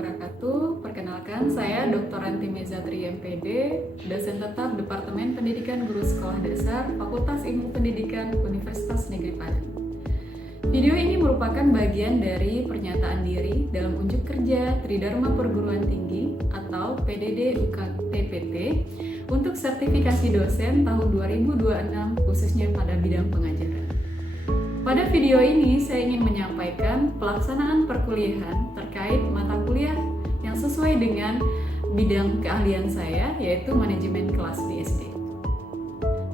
wabarakatuh. Perkenalkan, saya Dr. Ranti Mezatri MPD, dosen tetap Departemen Pendidikan Guru Sekolah Dasar, Fakultas Ilmu Pendidikan Universitas Negeri Padang. Video ini merupakan bagian dari pernyataan diri dalam unjuk kerja Tridharma Perguruan Tinggi atau PDD UKT-PT untuk sertifikasi dosen tahun 2026 khususnya pada bidang pengajaran. Pada video ini saya ingin menyampaikan pelaksanaan perkuliahan terkait mata kuliah yang sesuai dengan bidang keahlian saya, yaitu manajemen kelas di SD.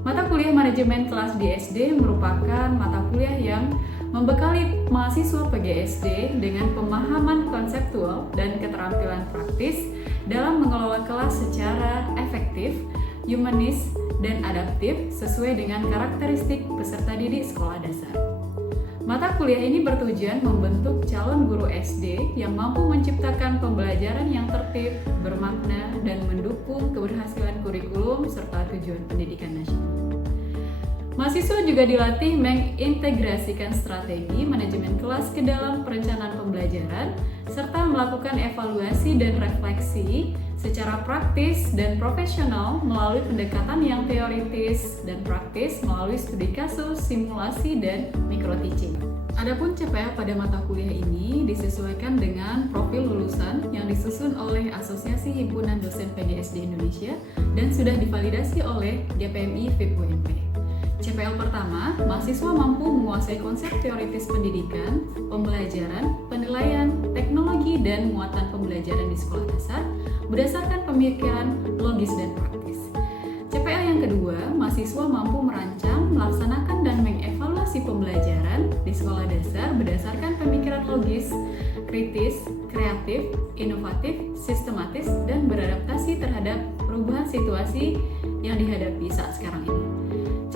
Mata kuliah manajemen kelas di SD merupakan mata kuliah yang membekali mahasiswa PGSD dengan pemahaman konseptual dan keterampilan praktis dalam mengelola kelas secara efektif, humanis, dan adaptif sesuai dengan karakteristik peserta didik sekolah dasar. Mata kuliah ini bertujuan membentuk calon guru SD yang mampu menciptakan pembelajaran yang tertib, bermakna, dan mendukung keberhasilan kurikulum serta tujuan pendidikan nasional. Mahasiswa juga dilatih mengintegrasikan strategi manajemen kelas ke dalam perencanaan pembelajaran, serta melakukan evaluasi dan refleksi secara praktis dan profesional melalui pendekatan yang teoritis dan praktis melalui studi kasus, simulasi, dan micro-teaching. Adapun CPL pada mata kuliah ini disesuaikan dengan profil lulusan yang disusun oleh Asosiasi Himpunan Dosen PGSD Indonesia dan sudah divalidasi oleh DPMI FIP UNP. CPL pertama, mahasiswa mampu menguasai konsep teoritis pendidikan, pembelajaran, penilaian, teknologi, dan muatan pembelajaran di sekolah dasar berdasarkan pemikiran logis dan praktis. CPL yang kedua, mahasiswa mampu merancang, melaksanakan, dan mengevaluasi pembelajaran di sekolah dasar berdasarkan pemikiran logis, kritis, kreatif, inovatif, sistematis, dan beradaptasi terhadap perubahan situasi yang dihadapi saat sekarang ini.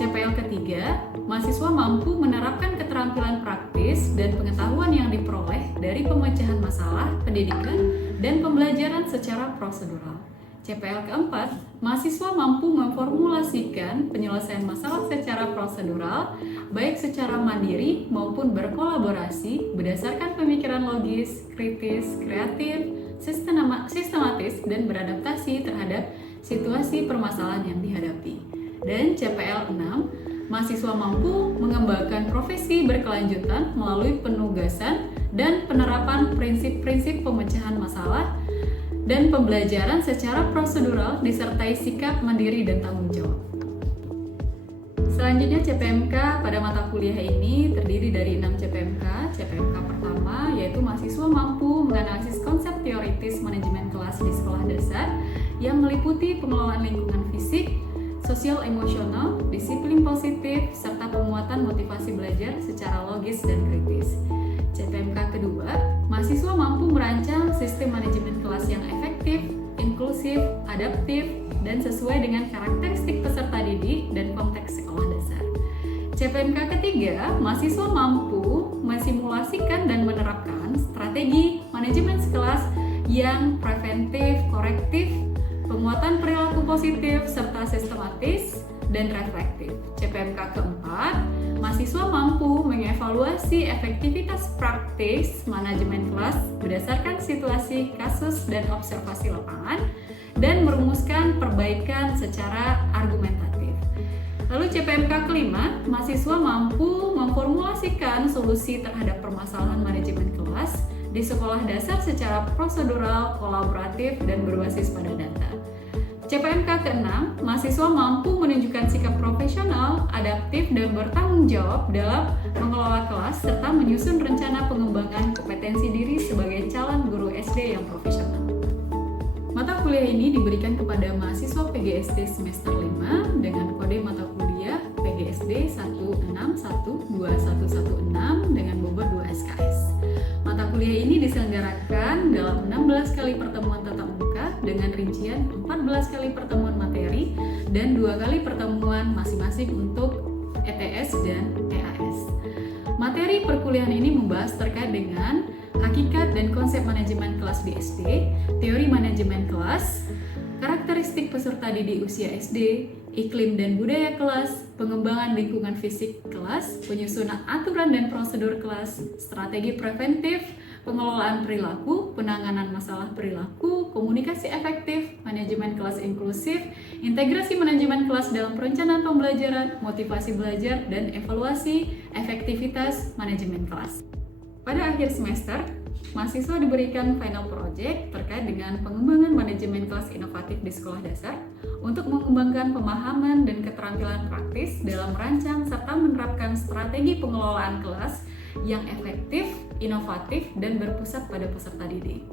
CPL ketiga, mahasiswa mampu menerapkan keterampilan praktis dan pengetahuan yang diperoleh dari pemecahan masalah, pendidikan, dan pembelajaran secara prosedural. CPL keempat, mahasiswa mampu memformulasikan penyelesaian masalah secara prosedural, baik secara mandiri maupun berkolaborasi berdasarkan pemikiran logis, kritis, kreatif, sistematis, dan beradaptasi terhadap situasi permasalahan yang dihadapi. Dan CPL 6, mahasiswa mampu mengembangkan profesi berkelanjutan melalui penugasan dan penerapan prinsip-prinsip pemecahan masalah dan pembelajaran secara prosedural disertai sikap mandiri dan tanggung jawab. Selanjutnya CPMK pada mata kuliah ini terdiri dari 6 CPMK. CPMK pertama yaitu mahasiswa mampu menganalisis konsep teoritis manajemen kelas di sekolah dasar yang meliputi pengelolaan lingkungan fisik, sosial emosional, disiplin positif, serta penguatan motivasi belajar secara logis dan kritis. CPMK kedua, mahasiswa mampu merancang sistem manajemen kelas yang efektif, inklusif, adaptif, dan sesuai dengan karakteristik peserta didik dan konteks sekolah dasar. CPMK ketiga, mahasiswa mampu mensimulasikan dan menerapkan strategi manajemen kelas yang preventif, korektif, penguatan perilaku positif, serta sistematis dan reflektif. CPMK keempat, mahasiswa mampu mengevaluasi efektivitas praktis manajemen kelas berdasarkan situasi, kasus, dan observasi lapangan, dan merumuskan perbaikan secara argumentatif. Lalu CPMK kelima, mahasiswa mampu memformulasikan solusi terhadap permasalahan manajemen kelas di sekolah dasar secara prosedural, kolaboratif, dan berbasis pada data. CPMK ke-6, mahasiswa mampu menunjukkan sikap profesional, adaptif, dan bertanggung jawab dalam mengelola kelas serta menyusun rencana pengembangan kompetensi diri sebagai calon guru SD yang profesional. Mata kuliah ini diberikan kepada mahasiswa PGSD semester 5 dengan kode mata kuliah PGSD 1612116 dengan bobot 2 SKS. Mata kuliah ini diselenggarakan dalam 16 kali pertemuan tatap muka dengan rincian 14 kali pertemuan materi dan 2 kali pertemuan masing-masing untuk ETS dan EAS. Materi perkuliahan ini membahas terkait dengan hakikat dan konsep manajemen kelas di SD, teori manajemen kelas, karakteristik peserta didik usia SD, iklim dan budaya kelas, pengembangan lingkungan fisik kelas, penyusunan aturan dan prosedur kelas, strategi preventif, pengelolaan perilaku, penanganan masalah perilaku, komunikasi efektif, manajemen kelas inklusif, integrasi manajemen kelas dalam perencanaan pembelajaran, motivasi belajar, dan evaluasi efektivitas manajemen kelas. Pada akhir semester, mahasiswa diberikan final project terkait dengan pengembangan manajemen kelas inovatif di sekolah dasar untuk mengembangkan pemahaman dan keterampilan praktis dalam merancang serta menerapkan strategi pengelolaan kelas yang efektif, inovatif, dan berpusat pada peserta didik.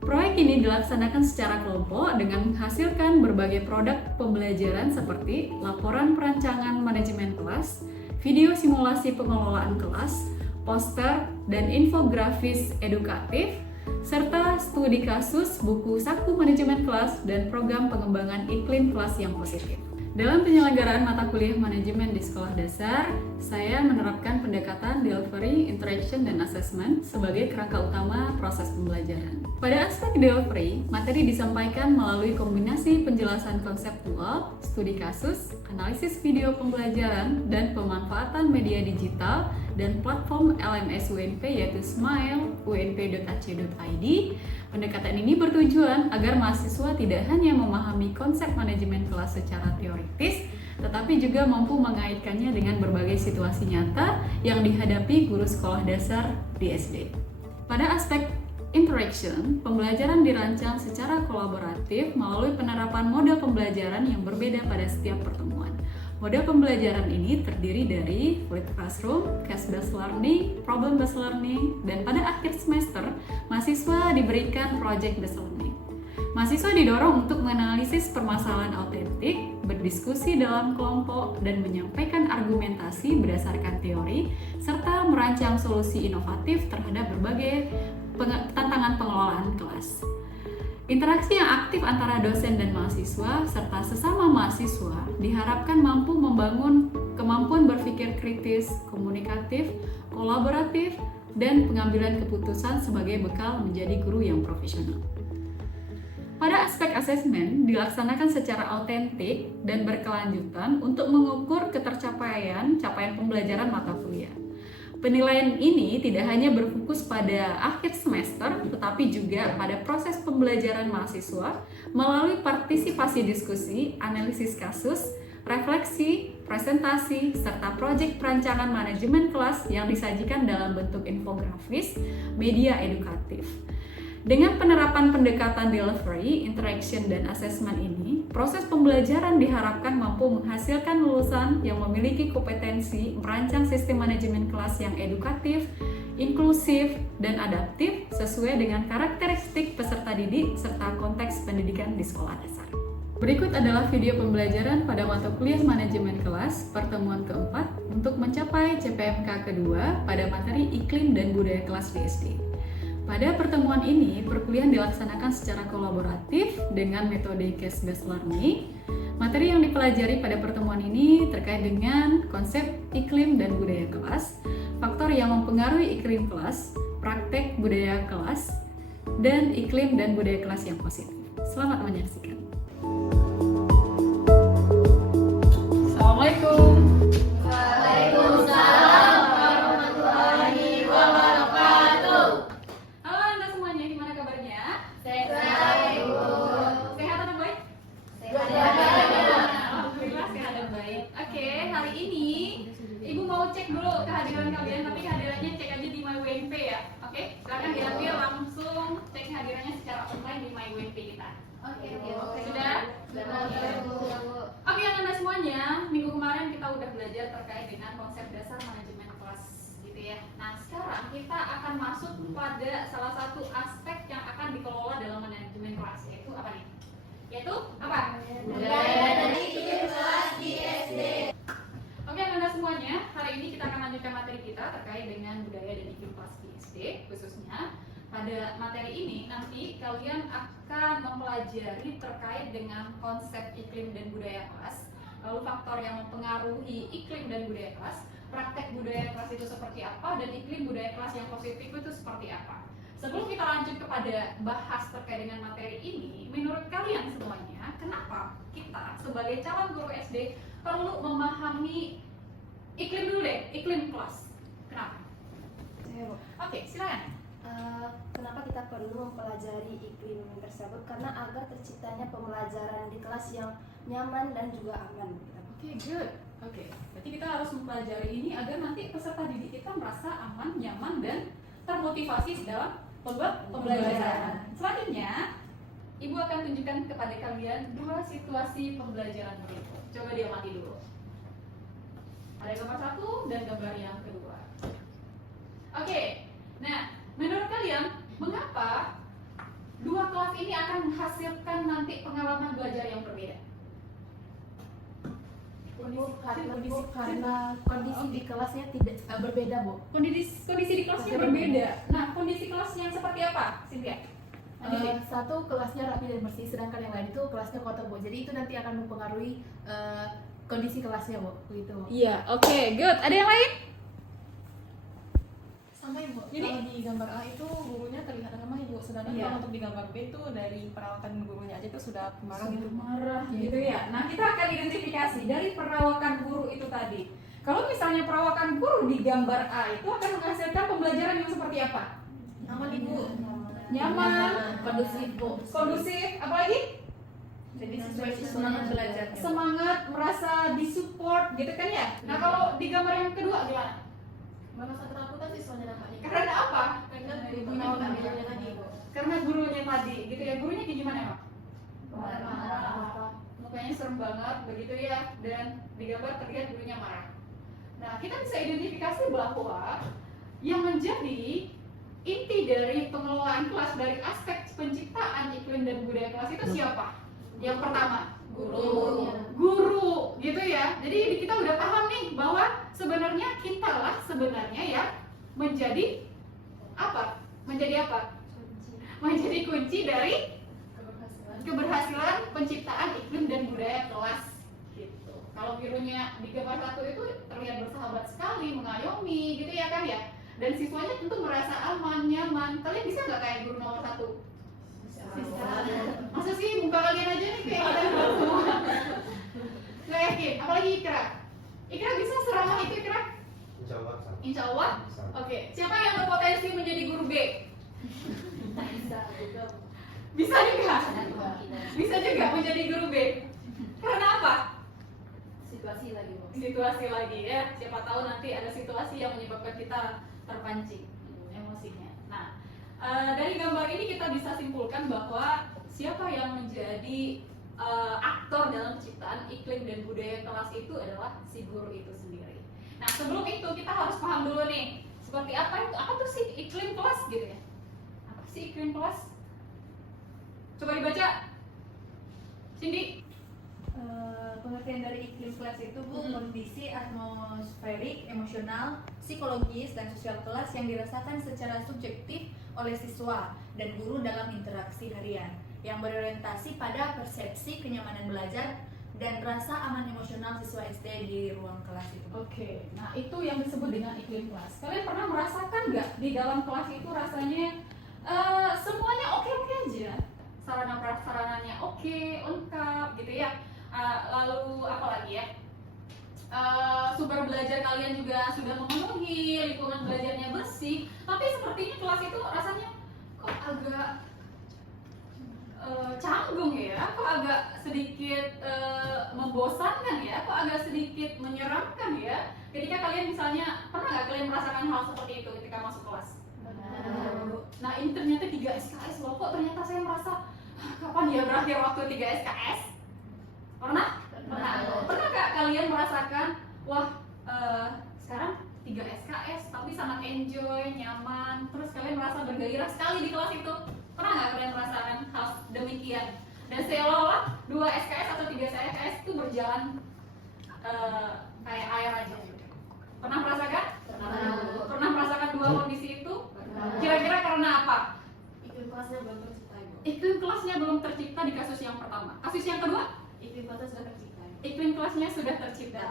Proyek ini dilaksanakan secara kelompok dengan menghasilkan berbagai produk pembelajaran seperti laporan perancangan manajemen kelas, video simulasi pengelolaan kelas, poster dan infografis edukatif, serta studi kasus, buku saku manajemen kelas, dan program pengembangan iklim kelas yang positif. Dalam penyelenggaraan mata kuliah manajemen di sekolah dasar, saya menerapkan pendekatan delivery, interaction, dan assessment sebagai kerangka utama proses pembelajaran. Pada aspek delivery, materi disampaikan melalui kombinasi penjelasan konseptual, studi kasus, analisis video pembelajaran, dan pemanfaatan media digital dan platform LMS UNP yaitu Smile, unp.ac.id. Pendekatan ini bertujuan agar mahasiswa tidak hanya memahami konsep manajemen kelas secara teoritis, tetapi juga mampu mengaitkannya dengan berbagai situasi nyata yang dihadapi guru sekolah dasar di SD. Pada aspek interaction, pembelajaran dirancang secara kolaboratif melalui penerapan model pembelajaran yang berbeda pada setiap pertemuan. Model pembelajaran ini terdiri dari fluid classroom, case-based learning, problem-based learning, dan pada akhir semester, mahasiswa diberikan project-based learning. Mahasiswa didorong untuk menganalisis permasalahan autentik, berdiskusi dalam kelompok, dan menyampaikan argumentasi berdasarkan teori, serta merancang solusi inovatif terhadap berbagai tantangan pengelolaan kelas. Interaksi yang aktif antara dosen dan mahasiswa serta sesama mahasiswa diharapkan mampu membangun kemampuan berpikir kritis, komunikatif, kolaboratif, dan pengambilan keputusan sebagai bekal menjadi guru yang profesional. Pada aspek asesmen dilaksanakan secara autentik dan berkelanjutan untuk mengukur capaian pembelajaran mata kuliah. Penilaian ini tidak hanya berfokus pada akhir semester, tetapi juga pada proses pembelajaran mahasiswa melalui partisipasi diskusi, analisis kasus, refleksi, presentasi, serta proyek perancangan manajemen kelas yang disajikan dalam bentuk infografis, media edukatif. Dengan penerapan pendekatan delivery, interaction, dan assessment ini, proses pembelajaran diharapkan mampu menghasilkan lulusan yang memiliki kompetensi merancang sistem manajemen kelas yang edukatif, inklusif, dan adaptif sesuai dengan karakteristik peserta didik serta konteks pendidikan di sekolah dasar. Berikut adalah video pembelajaran pada mata kuliah manajemen kelas pertemuan keempat untuk mencapai CPMK kedua pada materi iklim dan budaya kelas di SD. Pada pertemuan ini, perkuliahan dilaksanakan secara kolaboratif dengan metode case-based learning. Materi yang dipelajari pada pertemuan ini terkait dengan konsep iklim dan budaya kelas, faktor yang mempengaruhi iklim kelas, praktek budaya kelas, dan iklim dan budaya kelas yang positif. Selamat menyaksikan. Assalamualaikum. Waalaikumsalam warahmatullahi wabarakatuh. Halo Anda semuanya, gimana kabarnya? Sehat, Ibu. Sehat atau baik? Sehat. Alhamdulillah sehat dan baik. Oke, hari ini Ibu mau cek dulu kehadiran kalian, tapi kehadirannya cek aja di MyWNP ya. Oke, silakan diambil langsung cek kehadirannya secara online di MyWNP kita. Oke. Sudah? Sudah, Bu. Oke, Anda semuanya, minggu kemarin kita udah belajar terkait dengan konsep dasar manajemen kelas gitu ya. Nah, sekarang kita akan masuk pada salah satu aspek yang akan dikelola dalam manajemen kelas, yaitu apa nih? Yaitu apa? Budaya dan iklim kelas di SD. Oke, Anda semuanya, hari ini kita akan lanjutkan materi kita terkait dengan budaya dan iklim kelas di SD, khususnya pada materi ini nanti kalian akan mempelajari terkait dengan konsep iklim dan budaya kelas, lalu faktor yang mempengaruhi iklim dan budaya kelas, praktek budaya kelas itu seperti apa, dan iklim budaya kelas yang positif itu seperti apa. Sebelum kita lanjut kepada bahas terkait dengan materi ini, menurut kalian semuanya, kenapa kita sebagai calon guru SD perlu memahami iklim dulu deh, iklim kelas? Kenapa? Oke, silakan. Kenapa kita perlu mempelajari iklim tersebut? Karena agar terciptanya pembelajaran di kelas yang nyaman dan juga aman. Oke, good. Oke, berarti kita harus mempelajari ini agar nanti peserta didik kita merasa aman, nyaman, dan termotivasi dalam pembelajaran. Selanjutnya, Ibu akan tunjukkan kepada kalian dua situasi pembelajaran berikut. Coba diamati dulu. Ada gambar satu dan gambar yang kedua. Oke, nah menurut kalian mengapa dua kelas ini akan menghasilkan nanti pengalaman belajar yang berbeda? Karena kondisi di kelasnya tidak berbeda, Bu. Kondisi di kelasnya berbeda. Nah, kondisi kelas yang seperti apa, Cynthia? Satu kelasnya rapi dan bersih, sedangkan yang lain itu kelasnya kotor, Bu. Jadi itu nanti akan mempengaruhi kondisi kelasnya, Bu. Begitu. Iya, oke, good. Ada yang lain? Sama Ibu, Jadi- kalau di gambar A itu gurunya terlihat ramah Ibu, sedangkan Iya. kalau untuk di gambar B itu dari perawakan gurunya aja itu sudah marah gitu. Marah gitu ya. Nah, kita akan identifikasi dari perawakan guru itu tadi. Kalau misalnya perawakan guru di gambar A itu akan menghasilkan pembelajaran yang seperti apa? Aman Ibu. Nyaman, kondusif, Bu. kondusif, apalagi? Jadi sesuai semangat belajar. Semangat, merasa disupport gitu kan ya? Nah, kalau di gambar yang kedua gimana? Merasa ketakutan siswanya dampaknya. Karena apa? Karena gurunya gurunya tadi Ibu. Karena gurunya tadi gitu ya. Gurunya kayak gimana emang? Marah. Mukanya serem banget begitu ya, dan di gambar terlihat gurunya marah. Nah, kita bisa identifikasi bahwa yang menjadi inti dari pengelolaan kelas dari aspek penciptaan iklim dan budaya kelas itu siapa? Yang pertama, guru gitu ya. Jadi kita udah paham nih bahwa sebenarnya kita lah sebenarnya ya menjadi apa? Menjadi apa? Menjadi kunci dari keberhasilan penciptaan iklim dan budaya kelas gitu. Kalau gurunya di gambar satu itu terlihat bersahabat sekali, mengayomi gitu ya kan ya, dan siswanya tentu merasa aman, nyaman. Kalian bisa nggak kayak guru nomor satu? Bisa. Masa sih muka kalian aja nih kayak kita semua? Nggak yakin, apalagi Ikra. Ikra bisa seramah itu Ikra? Insya Allah. Oke, siapa yang berpotensi menjadi guru B? Bisa juga. Bisa juga menjadi guru B. Karena apa? Situasi lagi, Bu. Situasi lagi ya. Siapa tahu nanti ada situasi yang menyebabkan kita terpancing emosinya. Nah, dari gambar ini kita bisa simpulkan bahwa siapa yang menjadi aktor dalam penciptaan iklim dan budaya kelas itu adalah si guru itu sendiri. Nah, sebelum itu kita harus paham dulu nih, seperti apa itu? Apa tuh sih iklim kelas gitu ya? Apa sih iklim kelas? Coba dibaca, Cindy. Pengertian dari iklim kelas itu Bu, kondisi atmosferik, emosional, psikologis, dan sosial kelas yang dirasakan secara subjektif oleh siswa dan guru dalam interaksi harian yang berorientasi pada persepsi kenyamanan belajar dan rasa aman emosional siswa SD di ruang kelas itu. Oke, nah itu yang disebut dengan iklim kelas. Kalian pernah merasakan nggak di dalam kelas itu rasanya semuanya oke-oke aja, sarana prasarananya oke, lengkap gitu ya. Lalu apa lagi ya? Sumber belajar kalian juga sudah memenuhi, lingkungan belajarnya bersih, tapi sepertinya kelas itu rasanya kok agak canggung ya, kok agak sedikit membosankan ya, kok agak sedikit menyeramkan ya. Ketika kalian misalnya, pernah nggak kalian merasakan hal seperti itu ketika masuk kelas? Nah ini ternyata 3 SKS loh, kok ternyata saya merasa kapan ya berakhir waktu 3 SKS? Pernah? Pernah nggak kalian merasakan, wah sekarang 3 SKS tapi sangat enjoy, nyaman, terus kalian merasa bergairah sekali di kelas itu? Pernah nggak kalian merasakan hal demikian? Dan seolah-olah 2 SKS atau 3 SKS itu berjalan kayak air aja. Pernah merasakan? Pernah merasakan dua kondisi itu? Kira-kira karena apa? Iklim kelasnya belum tercipta Ibu. Iklim kelasnya belum tercipta di kasus yang pertama. Kasus yang kedua? Iklim kelasnya sudah tercipta. Iklim kelasnya sudah tercipta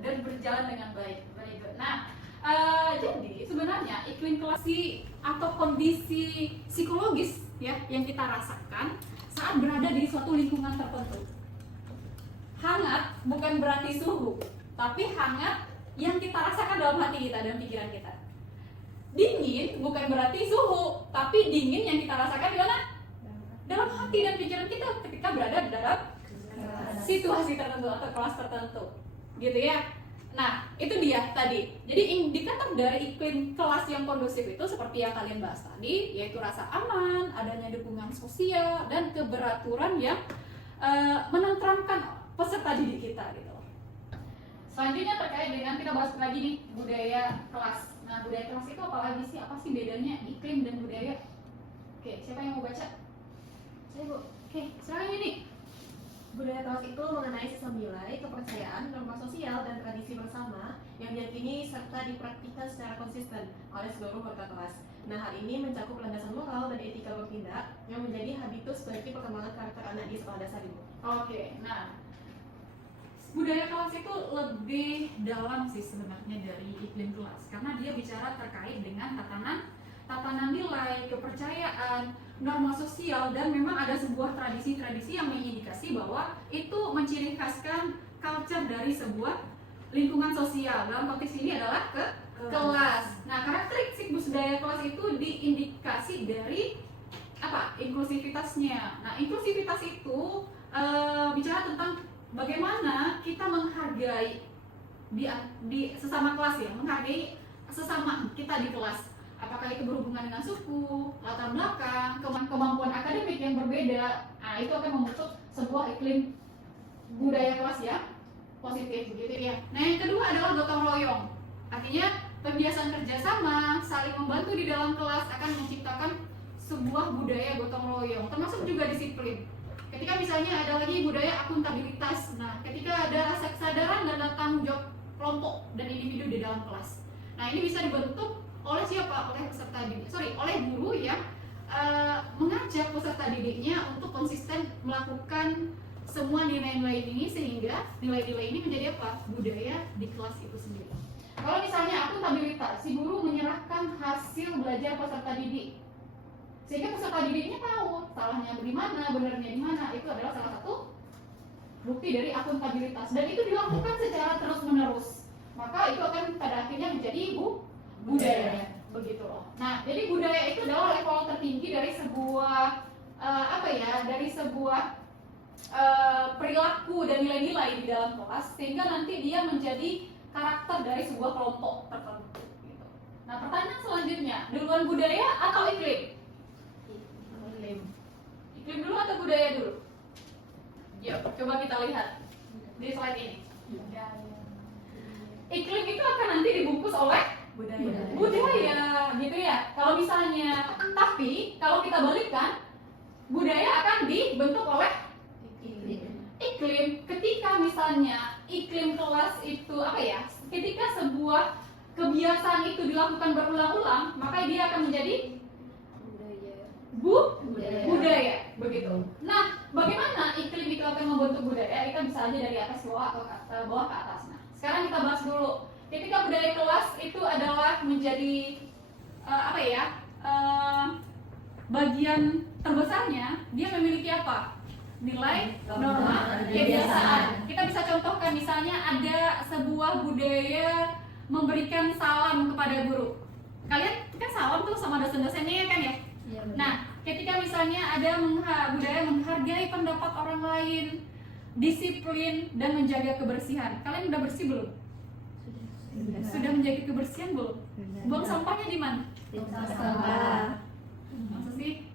dan berjalan dengan baik. Very good. Nah, jadi sebenarnya iklim kelas atau kondisi psikologis ya yang kita rasakan saat berada di suatu lingkungan tertentu. Hangat bukan berarti suhu, tapi hangat yang kita rasakan dalam hati kita dan pikiran kita. Dingin bukan berarti suhu, tapi dingin yang kita rasakan di mana? Dalam hati dan pikiran kita ketika berada di dalam situasi tertentu atau kelas tertentu, gitu ya. Nah, itu dia tadi. Jadi indikator dari iklim kelas yang kondusif itu seperti yang kalian bahas tadi, yaitu rasa aman, adanya dukungan sosial, dan keberaturan yang menenteramkan peserta didik kita gitu. Selanjutnya terkait dengan kita bahas lagi nih budaya kelas. Nah, budaya kelas itu apa lagi sih? Apa sih bedanya iklim dan budaya? Oke, siapa yang mau baca? Saya Bu. Oke, silakan ini. Budaya kelas itu mengenai sistem nilai, kepercayaan, norma sosial, dan tradisi bersama yang diyakini serta dipraktikkan secara konsisten oleh seluruh warga kelas. Nah, hal ini mencakup landasan moral dan etika bertindak yang menjadi habitus bagi perkembangan karakter anak di sekolah dasar Ibu. Oke, nah budaya kelas itu lebih dalam sih sebenarnya dari iklim kelas, karena dia bicara terkait dengan tatanan nilai, kepercayaan, norma sosial, dan memang ada sebuah tradisi-tradisi yang mengindikasi bahwa itu menciri khaskan culture dari sebuah lingkungan sosial. Dalam konteks ini adalah kelas. Nah, karakteristik budaya kelas itu diindikasi dari apa? Inklusivitasnya. Nah, inklusivitas itu bicara tentang bagaimana kita menghargai di sesama kelas ya, menghargai sesama kita di kelas. Apakah itu berhubungan dengan suku, latar belakang, kemampuan akademik yang berbeda. Nah, itu akan membentuk sebuah iklim budaya kelas ya positif begitu ya. Nah, yang kedua adalah gotong royong. Artinya pembiasaan kerjasama, saling membantu di dalam kelas akan menciptakan sebuah budaya gotong royong, termasuk juga disiplin. Ketika misalnya ada lagi budaya akuntabilitas, nah ketika ada rasa kesadaran dan tanggung jawab kelompok dan individu di dalam kelas. Nah, ini bisa dibentuk oleh siapa? Oleh peserta didik, oleh guru yang mengajak peserta didiknya untuk konsisten melakukan semua nilai-nilai ini, sehingga nilai-nilai ini menjadi apa? Budaya di kelas itu sendiri. Kalau misalnya akuntabilitas, si guru menyerahkan hasil belajar peserta didik, sehingga peserta didiknya tahu salahnya di mana, benernya di mana. Itu adalah salah satu bukti dari akuntabilitas, dan itu dilakukan secara terus-menerus. Maka itu akan pada akhirnya menjadi budaya, begitu loh. Nah, jadi budaya itu adalah level tertinggi dari sebuah dari sebuah perilaku dan nilai-nilai di dalam kelas, sehingga nanti dia menjadi karakter dari sebuah kelompok tertentu. Gitu. Nah, pertanyaan selanjutnya, duluan budaya atau iklim? Iklim dulu atau budaya dulu? Yuk, coba kita lihat di slide ini. Iklim itu akan nanti dibungkus oleh budaya, gitu ya. Kalau misalnya, tapi kalau kita balikkan, budaya akan dibentuk oleh iklim. Ketika misalnya iklim kelas itu ketika sebuah kebiasaan itu dilakukan berulang-ulang, maka dia akan menjadi budaya, begitu. Nah, bagaimana iklim itu akan membentuk budaya? Kita bisa aja dari atas bawah atau bawah ke atas. Nah, sekarang kita bahas dulu. Ketika budaya kelas itu adalah menjadi bagian terbesarnya, dia memiliki apa? Nilai, norma, kebiasaan. Kita bisa contohkan misalnya ada sebuah budaya memberikan salam kepada guru. Kalian kan salam tuh sama dosen-dosennya kan ya? Nah, ketika misalnya ada budaya menghargai pendapat orang lain, disiplin, dan menjaga kebersihan. Kalian udah bersih belum? Sudah menjaga kebersihan belum? Buang sampahnya di mana? Masa sih?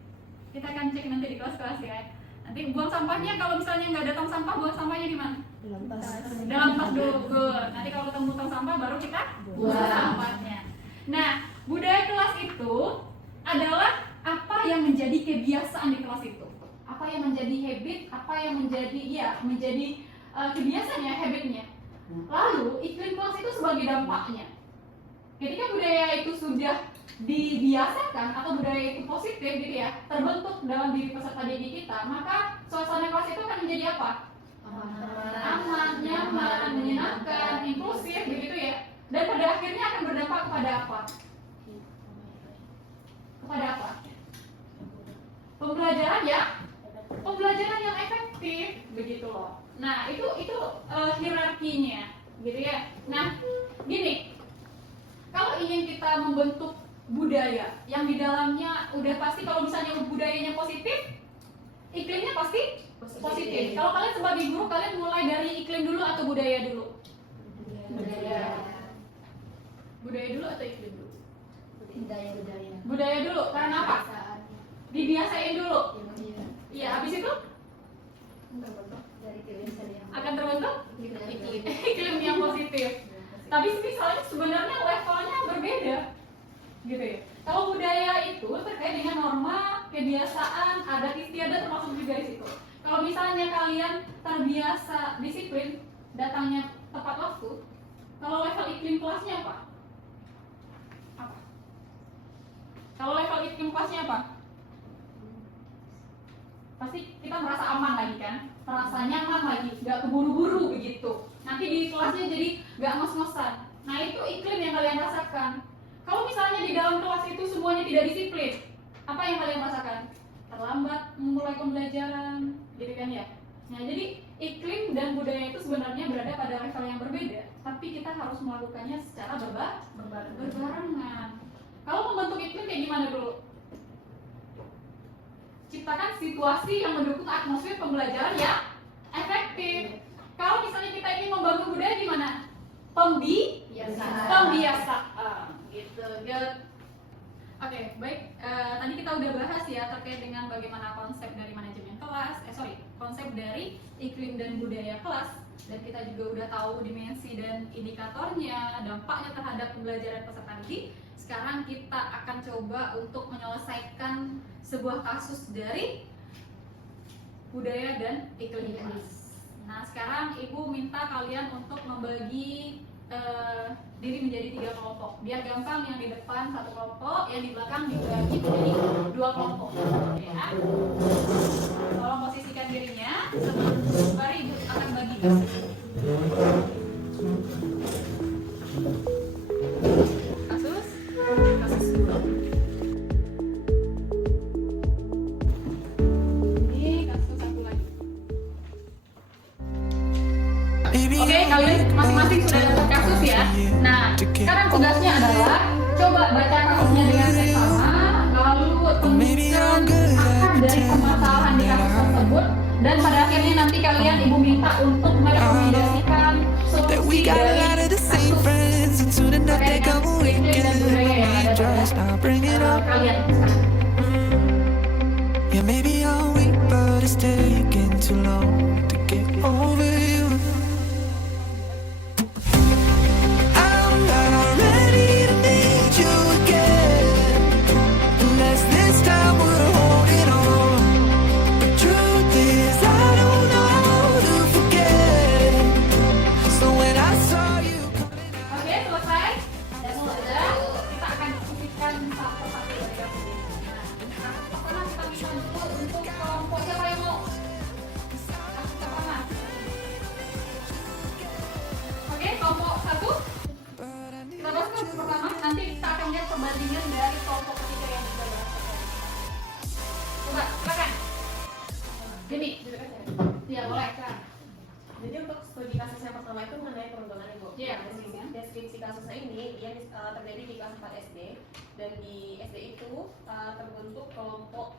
Kita akan cek nanti di kelas-kelas ya. Nanti buang sampahnya, kalau misalnya nggak ada tong sampah, buang sampahnya di mana? Dalam tas dulu. Nanti kalau ketemu tong sampah, baru kita buang sampahnya. Nah, budaya kelas itu adalah apa yang menjadi kebiasaan di kelas itu, apa yang menjadi habit, apa yang menjadi kebiasaan ya, habitnya. Lalu iklim kelas itu sebagai dampaknya. Ketika budaya itu sudah dibiasakan atau budaya itu positif gitu ya, terbentuk dalam diri peserta didik kita, maka suasana kelas itu akan menjadi apa? Aman, nyaman, menyenangkan, inklusif begitu ya. Dan pada akhirnya akan berdampak kepada apa? Pembelajaran yang efektif begitu loh. Nah, itu hierarkinya gitu ya. Nah, gini, kalau ingin kita membentuk budaya yang di dalamnya udah pasti kalau misalnya budayanya positif, iklimnya pasti positif. Kalau kalian sebagai guru, kalian mulai dari iklim dulu atau budaya dulu? Budaya dulu atau iklim dulu? budaya Budaya dulu, karena apa? Dibiasain dulu. Iya. Iya, habis itu Dari kebiasaan yang akan terbentuk iklim yang positif. Tapi misalnya sebenarnya levelnya berbeda, gitu ya. Kalau budaya itu terkait dengan norma, kebiasaan, adat istiadat termasuk juga di situ. Kalau misalnya kalian terbiasa disiplin, datangnya tepat waktu, kalau level iklim kelasnya apa? Apa? Kalau level iklim kelasnya apa? Pasti kita merasa aman lagi kan? Merasa nyaman lagi, nggak keburu-buru begitu. Nanti di kelasnya jadi nggak ngos-ngosan. Nah itu iklim yang kalian rasakan. Kalau misalnya di dalam kelas itu semuanya tidak disiplin, apa yang kalian rasakan? Terlambat memulai pembelajaran, gitu kan ya? Nah jadi iklim dan budaya itu sebenarnya berada pada level yang berbeda, tapi kita harus melakukannya secara berbarengan. Kalau membentuk iklim kayak gimana dulu? Ciptakan situasi yang mendukung atmosfer pembelajaran yang efektif. Kalau misalnya kita ingin membangun budaya gimana? Pembiasaan, gitu. Oke, baik. Tadi kita udah bahas ya terkait dengan bagaimana konsep dari manajemen kelas, konsep dari iklim dan budaya kelas, dan kita juga udah tahu dimensi dan indikatornya, dampaknya terhadap pembelajaran peserta didik. Sekarang kita akan coba untuk menyelesaikan sebuah kasus dari budaya dan iklim kelas. Nah, sekarang Ibu minta kalian untuk membagi diri menjadi 3 kelompok. Biar gampang, yang di depan 1 kelompok, yang di belakang dibagi menjadi 2 kelompok. Ya. Tolong posisikan dirinya. Sebelum Ibu akan bagi kasus. Kasus 2. Ini kasus 1 lagi. Oke, kalian masing-masing sudah dapat kasus ya. Nah, sekarang tugasnya adalah coba baca kasusnya dengan seksama, lalu temukan akar dari permasalahan di kasus tersebut, dan pada akhirnya nanti kalian Ibu minta untuk merekomendasikan solusi dari kasus terkait dengan iklim dan budaya yang ada pada kalian. Yeah, maybe I'm weak, but it's taking too long to get over you. I'm not ready to need you again, unless this time we're holding on. The truth is, I don't know how to forget. So when I saw you coming out. Oke, selesai. Dan sudah, kita akan diskusikan satu-satu dari kasus ini. Nah, kasus pertama kita bisa untuk kelompok siapa yang mau? Kasus pertama. Oke, kelompok 1. Kita bahas kasus pertama. Nanti kita akan lihat perbandingan dari kelompok ketiga yang juga bahas. Coba, silakan. Gini, ya boleh kan. Jadi untuk studi kasus yang pertama itu mengenai perundangan Ibu. Iya, Deskripsi kasusnya ini dia terjadi di kelas 4 SD, dan di SD itu terbentuk kelompok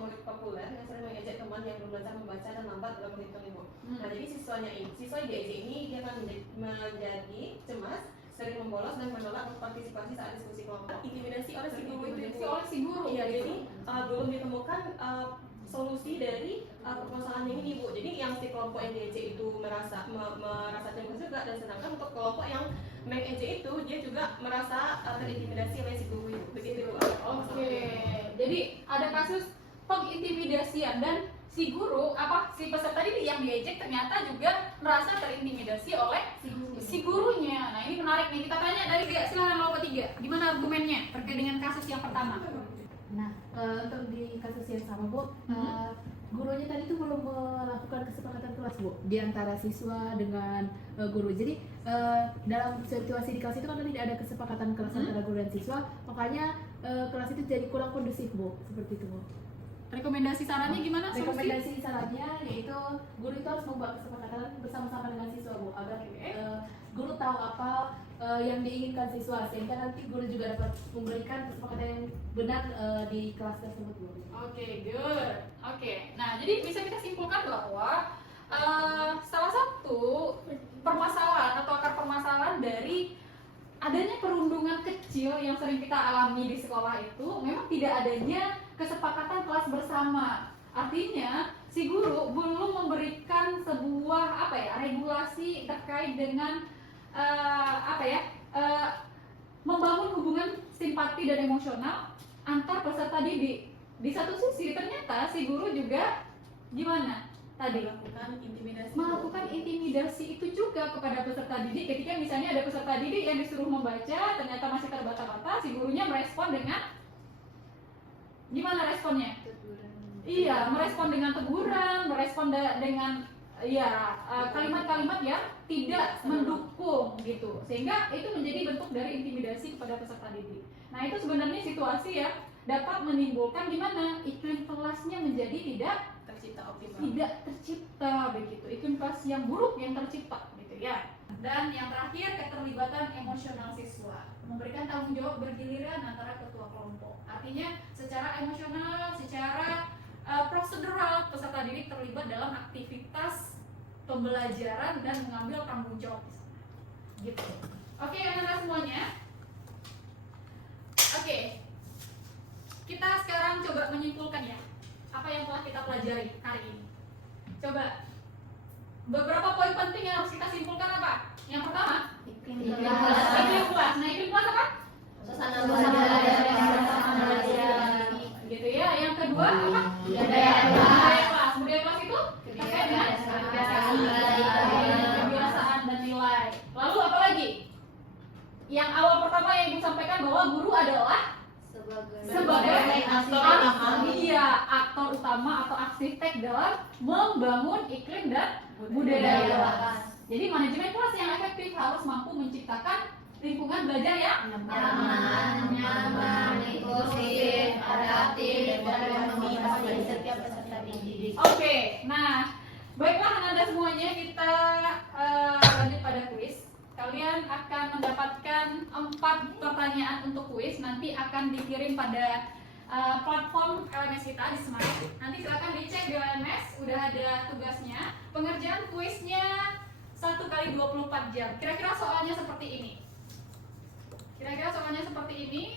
murid populer yang sering mengejek teman yang belum belajar membaca dan lambat dalam berhitung Ibu. Nah jadi siswa yang diejek ini dia akan menjadi cemas, sering membolos dan menolak berpartisipasi saat diskusi kelompok. Intimidasi oleh si guru itu Ibu. oleh si guru. Iya, jadi belum ditemukan solusi dari permasalahan yang ini Bu. Jadi yang si kelompok yang diejek itu merasa cemas juga, dan sedangkan untuk kelompok yang mengejek itu dia juga merasa terintimidasi oleh si guru itu. Begitu Bu. Oke. Jadi ada kasus pengintimidasian dan si guru si peserta didik yang diejek ternyata juga merasa terintimidasi oleh si gurunya. Nah, ini menarik nih. Kita tanya dari dia, silakan kelompok 3. Gimana argumennya terkait dengan kasus yang pertama? Nah, untuk di kasus yang sama Bu, gurunya tadi tuh belum melakukan kesepakatan kelas Bu di antara siswa dengan guru. Jadi dalam situasi di kelas itu kan tidak ada kesepakatan kelas antara guru dan siswa, makanya kelas itu jadi kurang kondusif Bu, seperti itu Bu. Rekomendasi sarannya gimana? Rekomendasi sarannya yaitu guru itu harus membuat kesepakatan bersama-sama dengan siswa Bu agar guru tahu apa yang diinginkan siswa, sehingga nanti guru juga dapat memberikan kesepakatan yang benar di kelas tersebut, Bu. Oke, good. Oke, nah jadi bisa kita simpulkan bahwa salah satu permasalahan atau akar permasalahan dari adanya perundungan kecil yang sering kita alami di sekolah itu memang tidak adanya kesepakatan kelas bersama. Artinya si guru belum memberikan sebuah regulasi terkait dengan membangun hubungan simpati dan emosional antar peserta didik. Di satu sisi ternyata si guru juga gimana tadi melakukan intimidasi itu juga kepada peserta didik. Ketika misalnya ada peserta didik yang disuruh membaca ternyata masih terbata-bata, si gurunya merespon dengan gimana responnya? Iya, merespon dengan teguran, merespon dengan kalimat-kalimat yang tidak mendukung gitu, sehingga itu menjadi bentuk dari intimidasi kepada peserta didik. Nah itu sebenarnya situasi yang dapat menimbulkan gimana iklim kelasnya menjadi tidak tercipta begitu, iklim kelas yang buruk yang tercipta gitu ya. Dan yang terakhir, keterlibatan emosional siswa, memberikan tanggung jawab bergiliran antara ketua kelompok. Artinya secara emosional, secara prosedural, peserta didik terlibat dalam aktivitas pembelajaran dan mengambil tanggung jawab gitu. Oke, anak-anak semuanya. Oke, kita sekarang coba menyimpulkan ya apa yang telah kita pelajari hari ini. Coba beberapa poin penting yang harus kita simpulkan apa? Yang pertama, iklim kelas. Nah, iklim kelas apa? Suasana belajar. Gitu ya. Yang kedua apa? Budaya kelas. Budaya kelas itu terkait dengan kebiasaan dan nilai. Lalu apa lagi? Yang awal pertama yang Ibu sampaikan bahwa guru adalah sebagai aktor utama atau arsitek dalam membangun iklim dan budaya kelas. Jadi manajemen kelas yang efektif harus mampu menciptakan lingkungan belajar yang nyaman, inklusif, adaptif, dan memotivasi setiap peserta didik. Oke, nah baiklah anak-anak semuanya, kita lanjut pada kuis. Kalian akan mendapatkan 4 pertanyaan untuk kuis, nanti akan dikirim pada platform LMS kita di Smart. Nanti silakan dicek di LMS, udah ada tugasnya. Pengerjaan kuisnya 1 kali 24 jam. Kira-kira soalnya seperti ini.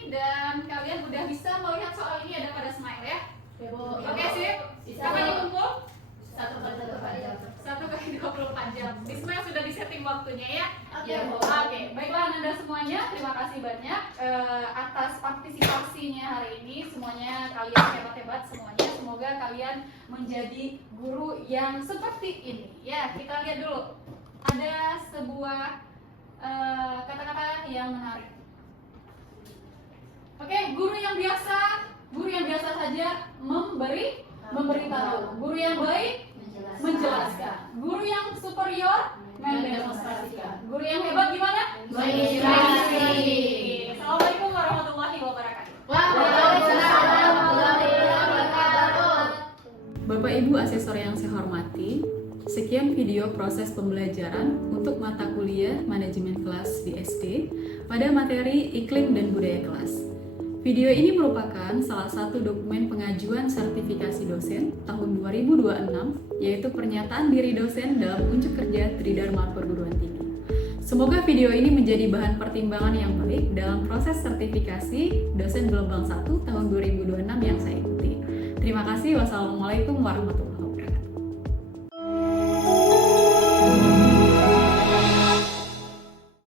Dan kalian udah bisa melihat soal ini ada pada Smart ya. Oke, sip. Kapan dikumpul? 1 kali 24 jam. 1 kali 24 jam. Di Smart sudah disetting waktunya ya. Oke. Baiklah Anda semuanya, terima kasih banyak atas partisipasinya hari ini. Semuanya kalian hebat-hebat semuanya. Semoga kalian menjadi guru yang seperti ini. Ya, kita lihat dulu. Ada sebuah kata-kata yang menarik. Oke, guru yang biasa saja memberitahu. Guru yang baik menjelaskan. Guru yang superior mendemonstrasikan. Guru yang hebat gimana? Menginspirasi. Assalamualaikum warahmatullahi wabarakatuh. Waalaikumsalam warahmatullahi wabarakatuh. Bapak Ibu asesor yang saya hormati, sekian video proses pembelajaran untuk mata kuliah manajemen kelas di SD pada materi iklim dan budaya kelas. Video ini merupakan salah satu dokumen pengajuan sertifikasi dosen tahun 2026, yaitu pernyataan diri dosen dalam unjuk kerja Tridharma Perguruan Tinggi. Semoga video ini menjadi bahan pertimbangan yang baik dalam proses sertifikasi dosen gelombang 1 tahun 2026 yang saya ikuti. Terima kasih. Wassalamualaikum warahmatullahi wabarakatuh.